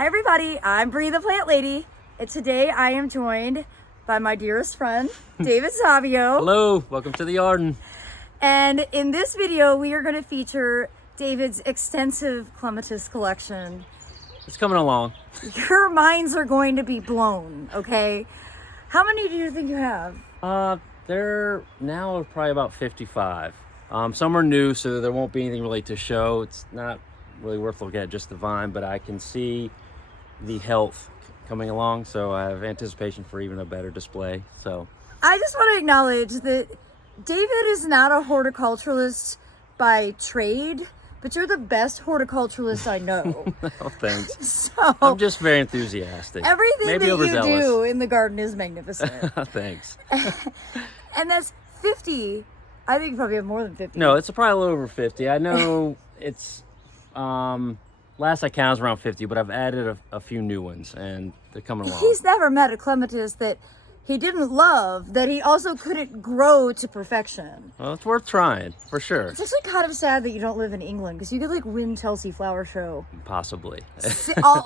Hi everybody, I'm Bree the Plant Lady, and today I am joined by my dearest friend, David Sabio. Hello, welcome to the garden. And in this video, we are going to feature David's extensive Clematis collection. It's coming along. Your minds are going to be blown, okay? How many do you think you have? There now are probably about 55. Some are new, so there won't be anything really to show. It's not really worth looking at just the vine, but I can see the health coming along, so I have anticipation for even a better display. So I just want to acknowledge that David is not a horticulturalist by trade, but you're the best horticulturalist I know. Oh, thanks. So I'm just very enthusiastic. Everything Maybe that overzealous. you do in the garden is magnificent. Thanks. And that's 50. I think you probably have more than 50. No, it's probably a little over 50. I know it's last I counted was around 50, but I've added a few new ones, and they're coming along. He's never met a clematis that he didn't love, that he also couldn't grow to perfection. Well, it's worth trying, for sure. It's actually kind of sad that you don't live in England, because you could like win Chelsea Flower Show Possibly.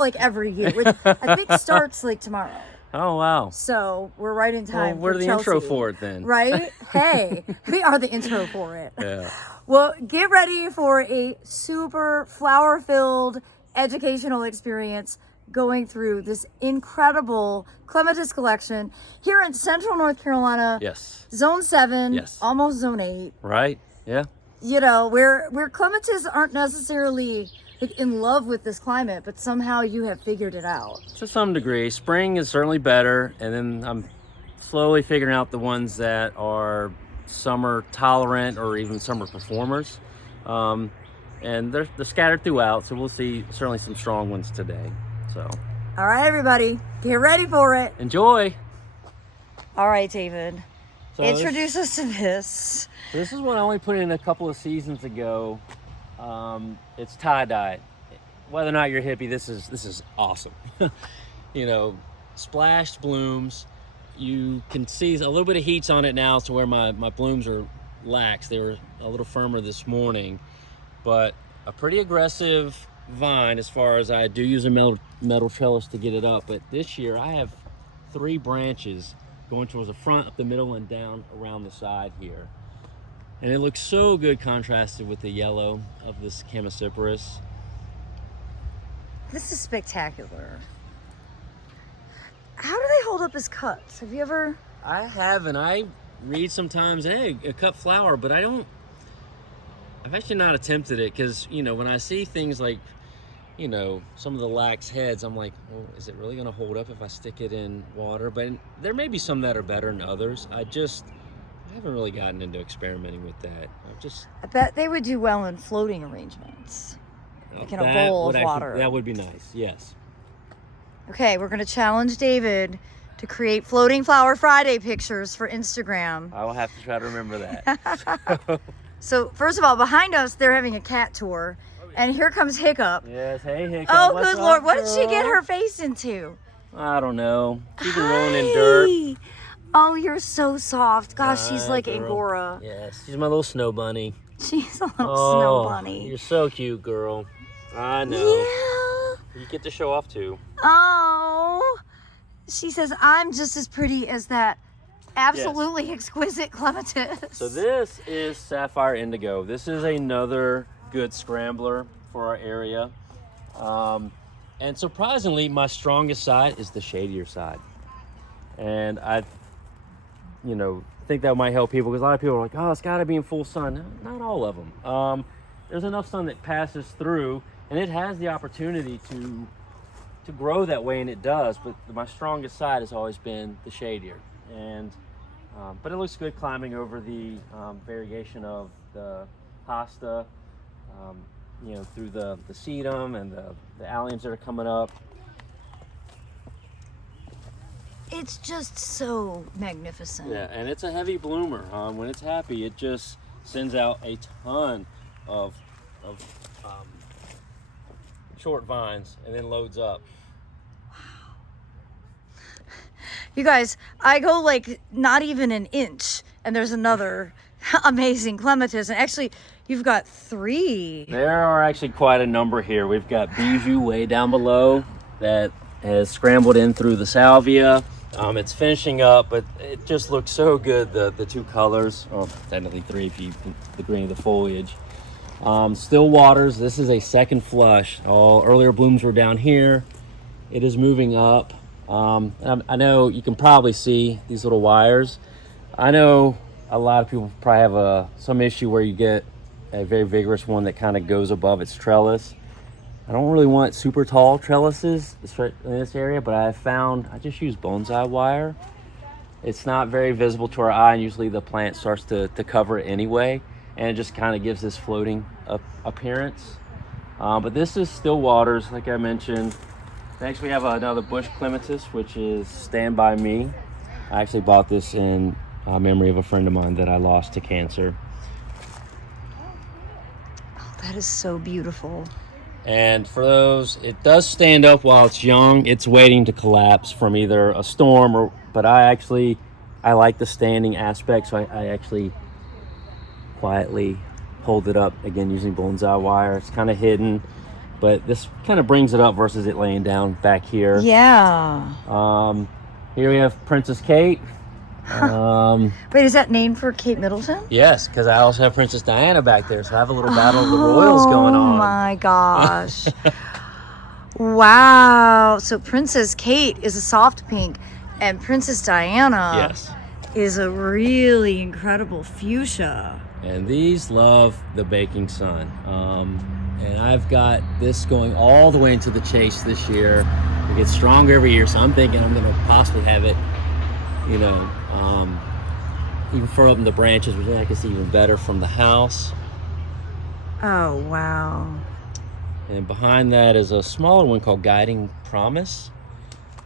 like every year, which I think starts like tomorrow. Oh, wow. So we're right in time. Well, we're for the Chelsea, intro for it then. Right? Hey, we are the intro for it. Yeah. Well, get ready for a super flower-filled educational experience going through this incredible clematis collection here in Central North Carolina. Yes. Zone 7, Yes. almost Zone 8. Right? Yeah. You know, where clematis aren't necessarily like, in love with this climate, but somehow you have figured it out. To some degree. Spring is certainly better, and then I'm slowly figuring out the ones that are summer tolerant or even summer performers. And they're scattered throughout, so we'll see certainly some strong ones today. So, All right, everybody, get ready for it. enjoy. All right, David, So introduce us to this. This is one I only put in a couple of seasons ago. It's tie-dye. Whether or not you're a hippie, this is awesome. You know, splashed blooms. You can see a little bit of heat's on it now, to where my blooms are lax. They were a little firmer this morning, but a pretty aggressive vine as far as I do use a metal trellis to get it up. But this year I have 3 branches going towards the front, up the middle, and down around the side here. And it looks so good contrasted with the yellow of this Chamaecyparis. This is spectacular. How do they hold up as cuts? Have you ever? I haven't. I read sometimes, hey, a cut flower, but I've actually not attempted it, because, you know, when I see things like, you know, some of the lax heads, I'm like, well, is it really going to hold up if I stick it in water? But there may be some that are better than others. I haven't really gotten into experimenting with that. I bet they would do well in floating arrangements, like in a bowl of water. That would be nice, yes. Okay, we're going to challenge David to create floating flower Friday pictures for Instagram. I will have to try to remember that. So first of all, behind us, they're having a cat tour. And here comes Hiccup. Yes, hey, Hiccup. Oh, what's good up, Lord. What did she girl? get her face into? I don't know. She's been rolling in dirt. Hi. Oh, you're so soft. Gosh, she's Hi, like girl. Angora. Yes, she's my little snow bunny. She's a little snow bunny. You're so cute, girl. I know. Yeah. You get to show off too. Oh. She says, I'm just as pretty as that absolutely exquisite clematis. So this is Sapphire Indigo. This is another good scrambler for our area. And surprisingly, my strongest side is the shadier side. And I, think that might help people, because a lot of people are like, oh, it's got to be in full sun. Not all of them. There's enough sun that passes through, and it has the opportunity to grow that way, and it does. But my strongest side has always been the shadier. And but it looks good climbing over the variegation of the hosta, through the sedum and the alliums that are coming up. It's just so magnificent. Yeah, and it's a heavy bloomer. When it's happy, it just sends out a ton of short vines and then loads up. You guys, I go like not even an inch, and there's another amazing clematis. And actually, you've got 3. There are actually quite a number here. We've got Bijou way down below. that has scrambled in through the salvia. It's finishing up, but it just looks so good, the two colors, or technically three if you the green of the foliage. Still waters, this is a second flush. All earlier blooms were down here. It is moving up. I know you can probably see these little wires. I know a lot of people probably have some issue where you get a very vigorous one that kind of goes above its trellis. I don't really want super tall trellises in this area, but I just use bonsai wire. It's not very visible to our eye, and usually the plant starts to cover it anyway, and it just kind of gives this floating appearance. But this is still waters, like I mentioned. Next we have another bush clematis, which is Stand By Me. I actually bought this in memory of a friend of mine that I lost to cancer. Oh, that is so beautiful. And for those, it does stand up while it's young. It's waiting to collapse from either a storm but I like the standing aspect, so I actually quietly hold it up, again, using bonsai wire. It's kind of hidden, but this kind of brings it up versus it laying down back here. Yeah. Here we have Princess Kate. Wait, is that named for Kate Middleton? Yes, because I also have Princess Diana back there, so I have a little battle of the royals going on. Oh my gosh. Wow. So Princess Kate is a soft pink, and Princess Diana is a really incredible fuchsia. And these love the baking sun. And I've got this going all the way into the chase this year. It gets stronger every year, so I'm thinking I'm going to possibly have it, even further up in the branches, which I can see even better from the house. Oh, wow. And behind that is a smaller one called Guiding Promise.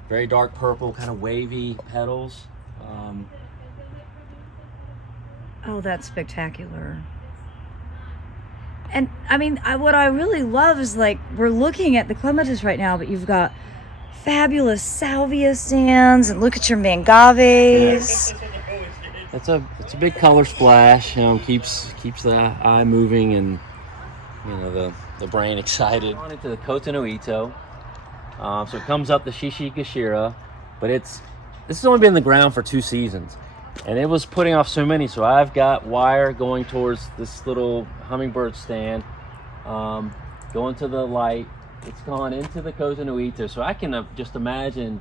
Very dark purple, kind of wavy petals. Oh, that's spectacular. And I mean, what I really love is, like, we're looking at the clematis right now, but you've got fabulous salvia stands, and look at your mangaves. It's a big color splash. Keeps the eye moving and the brain excited. On into the Kotonoito. So it comes up the Shishikashira, but this has only been in the ground for 2 seasons, and it was putting off so many. So I've got wire going towards this little hummingbird stand, going to the light. It's gone into the Kotonoito, so I can just imagine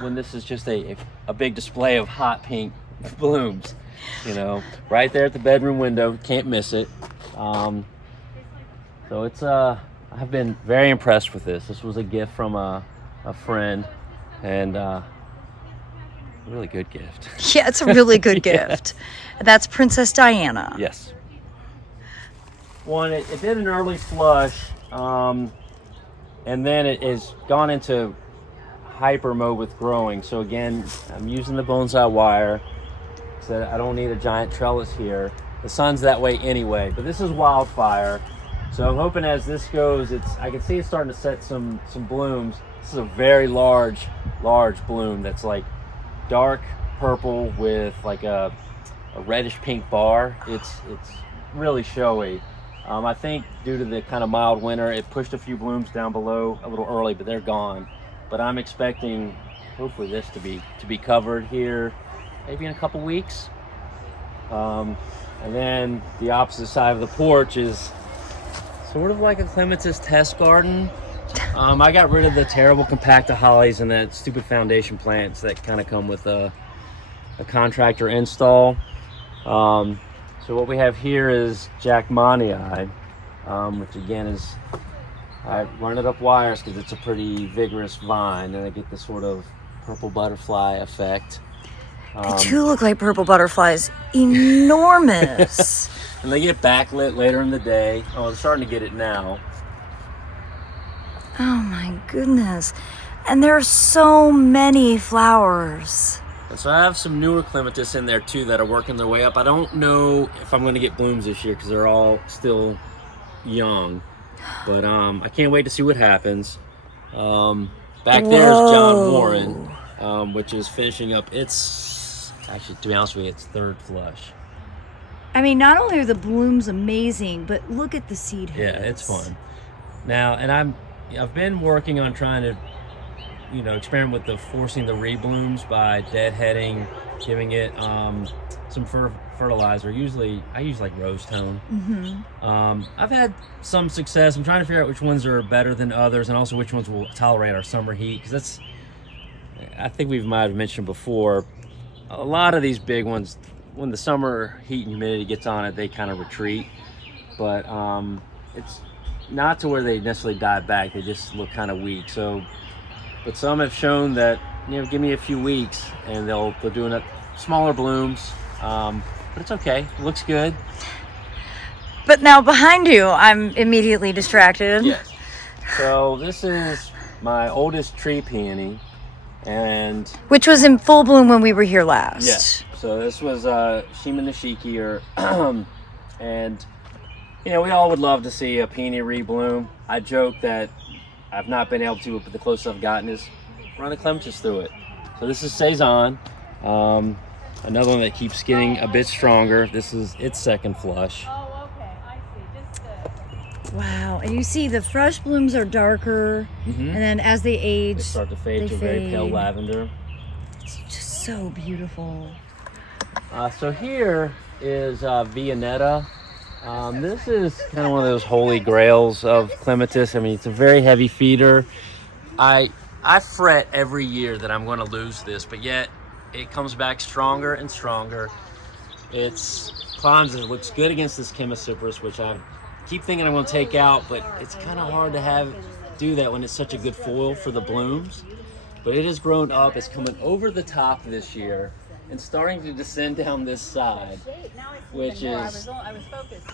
when this is just a big display of hot pink blooms, right there at the bedroom window. Can't miss it. So it's I've been very impressed with this. This was a gift from a friend, and a really good gift. Yeah, it's a really good gift. That's Princess Diana. Yes. It did an early flush, and then it has gone into hyper mode with growing. So again, I'm using the bonsai wire, so I don't need a giant trellis here. The sun's that way anyway, but this is wildfire. So I'm hoping as this goes, I can see it's starting to set some blooms. This is a very large bloom that's like dark purple with like a reddish pink bar. It's really showy. I think due to the kind of mild winter, it pushed a few blooms down below a little early, but they're gone. But I'm expecting hopefully this to be covered here maybe in a couple weeks. And then the opposite side of the porch is sort of like a clematis test garden. I got rid of the terrible compacta hollies and that stupid foundation plants that kind of come with a contractor install. So what we have here is Jackmanii, which again is, I run it up wires because it's a pretty vigorous vine, and I get this sort of purple butterfly effect. They do look like purple butterflies. Enormous. And they get backlit later in the day. Oh, I'm starting to get it now. Oh my goodness. And there are so many flowers. And so I have some newer clematis in there too that are working their way up. I don't know if I'm going to get blooms this year because they're all still young. But I can't wait to see what happens. Back there's John Warren, which is finishing up its, actually, to be honest with you, its third flush. I mean, not only are the blooms amazing, but look at the seed heads. Yeah, it's fun. Now, and I've been working on trying to, experiment with forcing the reblooms by deadheading, giving it some fertilizer. Usually, I use like rose tone. I've had some success. I'm trying to figure out which ones are better than others, and also which ones will tolerate our summer heat. Because I think we might have mentioned before, a lot of these big ones, when the summer heat and humidity gets on it, they kind of retreat. But it's not to where they necessarily die back. They just look kind of weak. So, but some have shown that, give me a few weeks and they'll do smaller blooms. But it's okay. It looks good. But now behind you, I'm immediately distracted. Yes. So this is my oldest tree peony, and which was in full bloom when we were here last. Yes. So this was Shima Nishiki, and we all would love to see a peony rebloom. I joke that I've not been able to, but the closest I've gotten is run a Clematis through it. So this is Saison, another one that keeps getting a bit stronger. This is its second flush. Oh, okay. I see. Wow. And you see the fresh blooms are darker, and then as they age, They start to fade to a very pale lavender. It's just so beautiful. So here is Viennetta. This is kind of one of those holy grails of Clematis. I mean, it's a very heavy feeder. I fret every year that I'm going to lose this, but yet it comes back stronger and stronger. It looks good against this Chemisiprus, which I keep thinking I'm going to take out, but it's kind of hard to do that when it's such a good foil for the blooms. But it has grown up. It's coming over the top this year and starting to descend down this side, which is,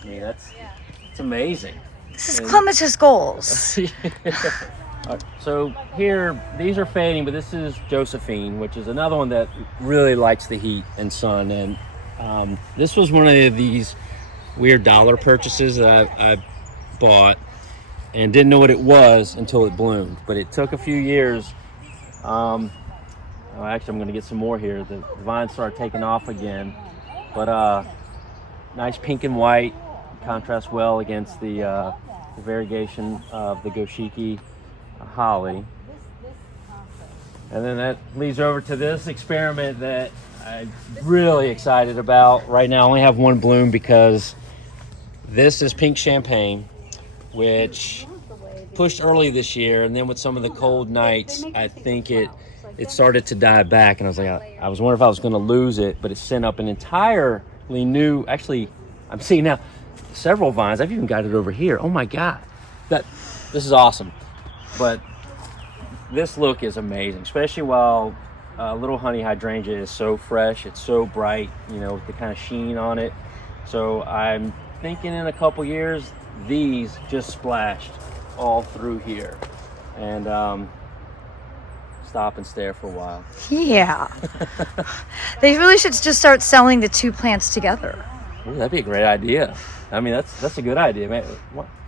it's amazing. This is Clematis goals. So here, these are fading, but this is Josephine, which is another one that really likes the heat and sun. And this was one of these weird dollar purchases that I bought and didn't know what it was until it bloomed. But it took a few years. Actually, I'm going to get some more here. The vines start taking off again. But nice pink and white, contrasts well against the variegation of the Goshiki holly. And then that leads over to this experiment that I'm really excited about. Right now I only have one bloom because this is pink champagne, which pushed early this year, and then with some of the cold nights, I think it started to die back, and I was like, I was wondering if I was going to lose it, but it sent up an entirely new, actually, I'm seeing now several vines. I've even got it over here. Oh my God, this is awesome. But this look is amazing, especially while little honey hydrangea is so fresh. It's so bright, with the kind of sheen on it. So I'm thinking in a couple years, these just splashed all through here. And stop and stare for a while. Yeah. They really should just start selling the two plants together. Ooh, that'd be a great idea. I mean, that's a good idea, man.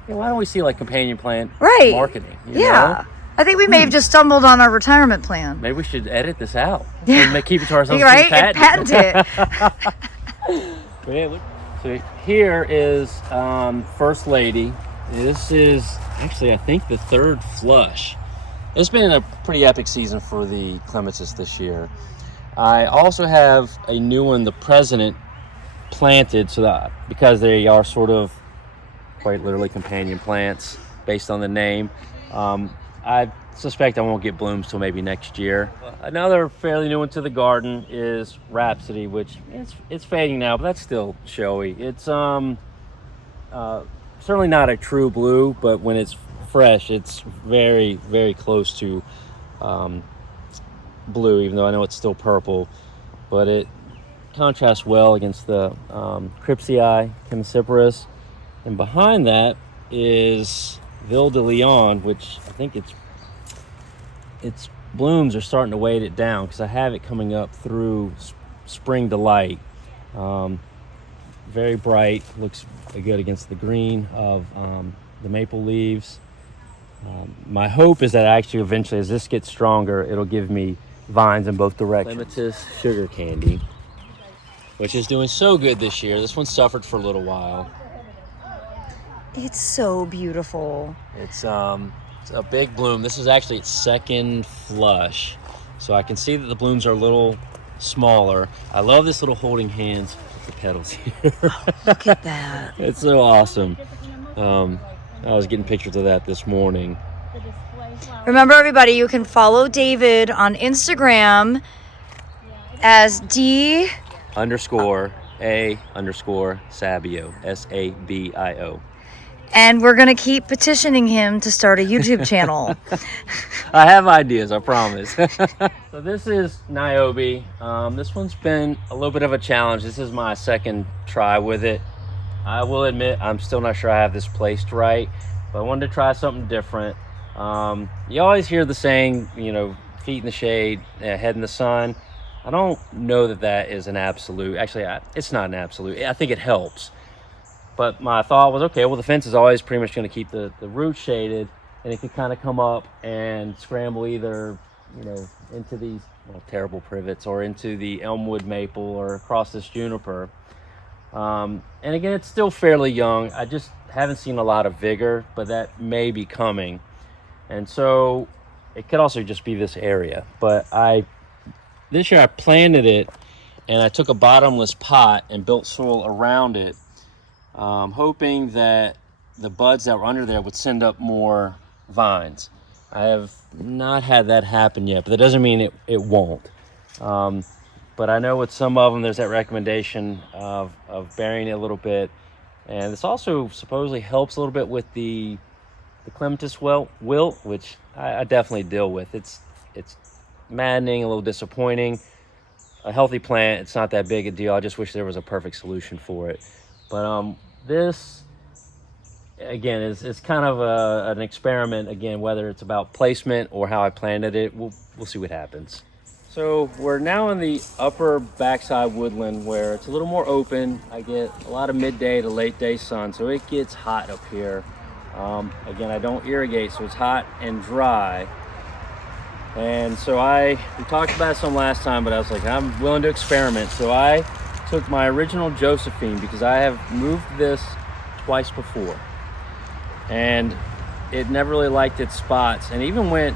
Why don't we see like companion plant marketing? You know? I think we may have just stumbled on our retirement plan. Maybe we should edit this out. Yeah. And keep it to ourselves. Right? And patent it. So here is First Lady. This is actually, I think, the third flush. It's been a pretty epic season for the Clematis this year. I also have a new one, the President, planted because they are sort of quite literally companion plants based on the name. I suspect I won't get blooms till maybe next year. Another fairly new one to the garden is Rhapsody, which it's fading now, but that's still showy. It's certainly not a true blue, but when it's fresh, it's very, very close to blue, even though I know it's still purple. But it contrasts well against the Cripsii Chemisiprus. And behind that is Ville de Leon, which I think its blooms are starting to weight it down because I have it coming up through Spring Delight. Very bright, looks good against the green of the maple leaves. My hope is that actually eventually, as this gets stronger, it'll give me vines in both directions. Clematis Sugar Candy, which is doing so good this year. This one suffered for a little while. It's so beautiful. It's It's a big bloom. This is actually its second flush. So I can see that the blooms are a little smaller. I love this little holding hands with the petals here. Look at that. It's so awesome. I was getting pictures of that this morning. The display flower. Remember, everybody, you can follow David on Instagram as D. _A_ Sabio, SABIO. And we're going to keep petitioning him to start a YouTube channel. I have ideas, I promise. So this is Niobe. This one's been a little bit of a challenge. This is my second try with it. I will admit I'm still not sure I have this placed right, but I wanted to try something different. You always hear the saying, you know, feet in the shade, head in the sun. I don't know that that is an absolute. Actually, it's not an absolute. I think it helps. But my thought was, okay, well, the fence is always pretty much going to keep the roots shaded, and it can kind of come up and scramble either, you know, into these terrible privets or into the elmwood maple or across this juniper. And again, it's still fairly young. I just haven't seen a lot of vigor, but that may be coming. And so it could also just be this area. But this year I planted it, and I took a bottomless pot and built soil around it, hoping that the buds that were under there would send up more vines. I have not had that happen yet, but that doesn't mean it won't. But I know with some of them, there's that recommendation of burying it a little bit. And this also supposedly helps a little bit with the Clematis wilt, which I definitely deal with. It's maddening, a little disappointing. A healthy plant, it's not that big a deal. I just wish there was a perfect solution for it. But this, again, is kind of an experiment, again, whether it's about placement or how I planted it. We'll see what happens. So we're now in the upper backside woodland where it's a little more open. I get a lot of midday to late day sun, so it gets hot up here. Again, I don't irrigate, so it's hot and dry. And so we talked about it some last time, but I was like, I'm willing to experiment. So I took my original Josephine, because I have moved this twice before. And it never really liked its spots. And even went,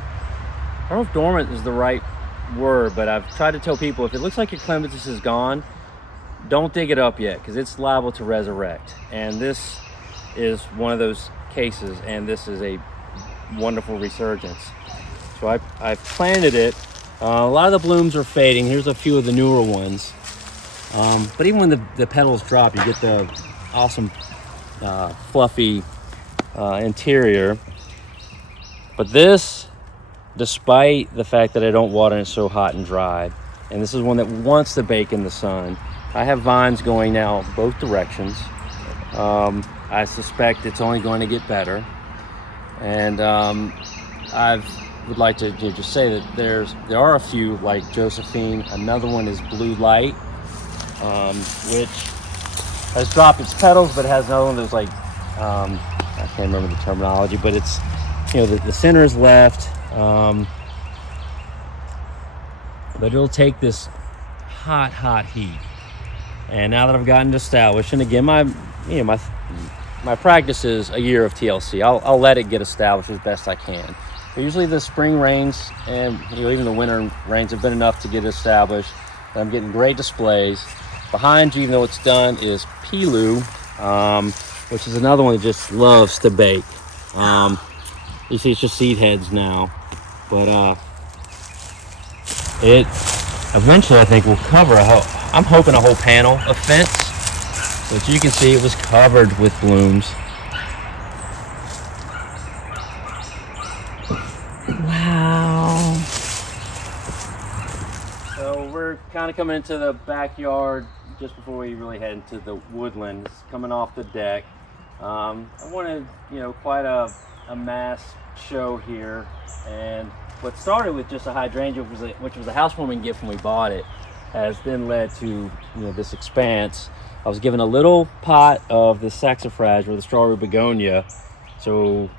I don't know if dormant is the right word, but I've tried to tell people, if it looks like your clematis is gone, don't dig it up yet, because it's liable to resurrect. And this is one of those cases, and this is a wonderful resurgence. So I planted it. A lot of the blooms are fading. Here's a few of the newer ones. But even when the petals drop, you get the awesome fluffy interior. But this, despite the fact that I don't water it, it's so hot and dry, and this is one that wants to bake in the sun. I have vines going now both directions. I suspect it's only going to get better. And I would like to just say that there are a few, like Josephine. Another one is Blue Light, which has dropped its petals, but has another one that's like, I can't remember the terminology, but it's, you know, the center is left. But it'll take this hot heat. And now that I've gotten established, and again, my practice is a year of TLC. I'll let it get established as best I can. But usually the spring rains and even the winter rains have been enough to get established. I'm getting great displays. Behind you, even though it's done, is Pilu, which is another one that just loves to bake. You see, it's just seed heads now, but it eventually, I think, will cover I'm hoping a whole panel of fence. But you can see it was covered with blooms. Wow. So we're kind of coming into the backyard just before we really head into the woodland. It's coming off the deck. I wanted, quite a mass show here, and what started with just a hydrangea, which was a housewarming gift when we bought it, has then led to this expanse. I was given a little pot of the saxifrage or the strawberry begonia. So,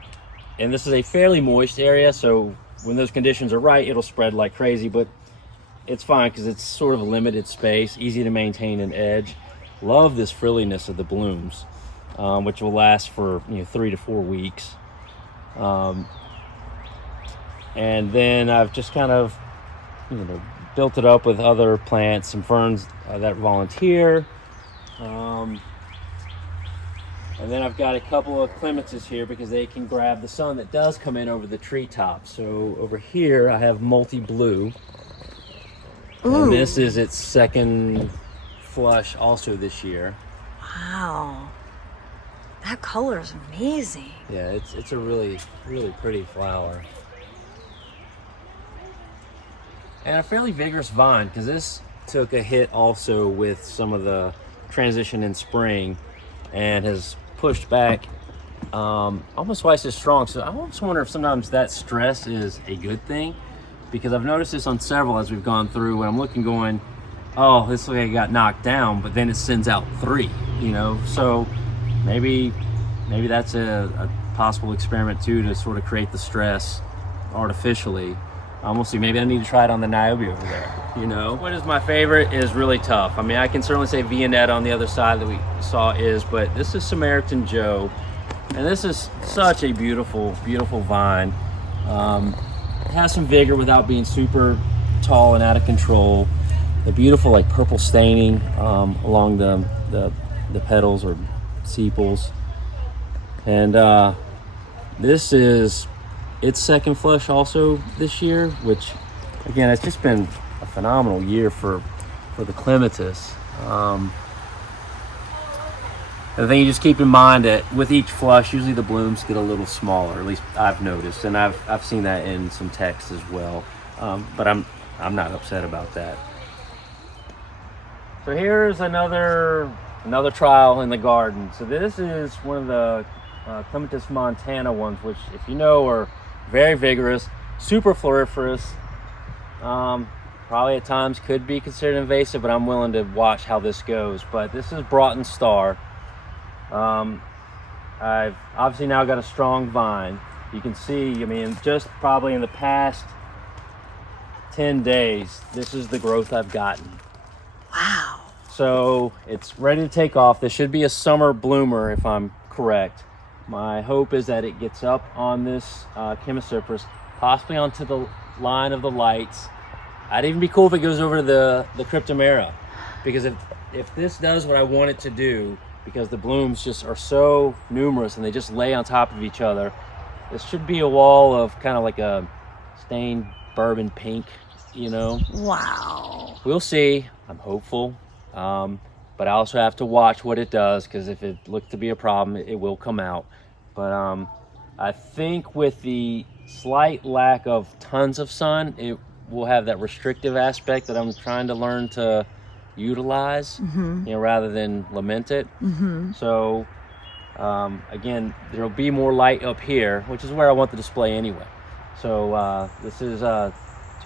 and this is a fairly moist area, so when those conditions are right, it'll spread like crazy, but it's fine because it's sort of a limited space, easy to maintain an edge. Love this frilliness of the blooms, which will last for 3 to 4 weeks. And then I've just kind of, built it up with other plants, some ferns that volunteer. And then I've got a couple of clematis here because they can grab the sun that does come in over the treetops. So over here I have multi-blue. Ooh. And this is its second flush also this year. Wow. That color is amazing. Yeah, it's a really, really pretty flower. And a fairly vigorous vine, because this took a hit also with some of the transition in spring and has pushed back almost twice as strong. So I almost wonder if sometimes that stress is a good thing, because I've noticed this on several as we've gone through when I'm looking going, oh, this looks like it got knocked down, but then it sends out 3, So maybe that's a possible experiment too, to sort of create the stress artificially. We'll see. Maybe I need to try it on the Niobe over there. What is my favorite is really tough. I mean, I can certainly say Viennetta on the other side that we saw is, but this is Samaritan Joe, and this is such a beautiful, beautiful vine. It has some vigor without being super tall and out of control. The beautiful like purple staining along the petals or sepals, and this is its second flush also this year, which again, it's just been a phenomenal year for the clematis. And I think you just keep in mind that with each flush, usually the blooms get a little smaller. At least I've noticed, and I've seen that in some texts as well. But I'm not upset about that. So here's another trial in the garden. So this is one of the Clematis montana ones, which, if you know, are very vigorous, super floriferous. Probably at times could be considered invasive, but I'm willing to watch how this goes. But this is Broughton Star. I've obviously now got a strong vine. You can see, I mean, just probably in the past 10 days, this is the growth I've gotten. Wow. So it's ready to take off. This should be a summer bloomer if I'm correct. My hope is that it gets up on this Chemacypris, possibly onto the line of the lights. I'd even be cool if it goes over to the Cryptomera, because if this does what I want it to do, because the blooms just are so numerous and they just lay on top of each other, this should be a wall of kind of like a stained bourbon pink, Wow. We'll see. I'm hopeful. But I also have to watch what it does, because if it looks to be a problem, it will come out. But I think with the slight lack of tons of sun, it will have that restrictive aspect that I'm trying to learn to utilize, rather than lament it. So again, there'll be more light up here, which is where I want the display anyway. So this is to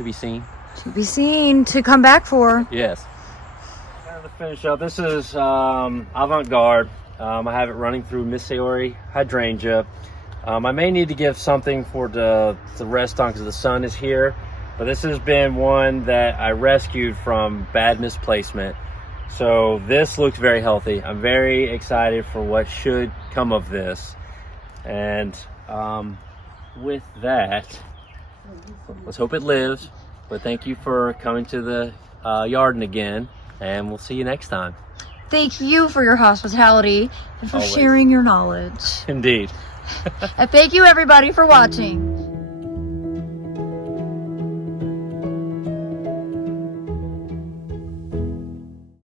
be seen. To be seen, to come back for. Yes. To finish up, this is Avant-Garde. I have it running through Missouri hydrangea. I may need to give something for the rest on because the sun is here, but this has been one that I rescued from bad misplacement. So this looks very healthy. I'm very excited for what should come of this. And with that, let's hope it lives. But thank you for coming to the Yarden again, and we'll see you next time. Thank you for your hospitality and for Always. sharing your knowledge. Indeed. And thank you everybody for watching.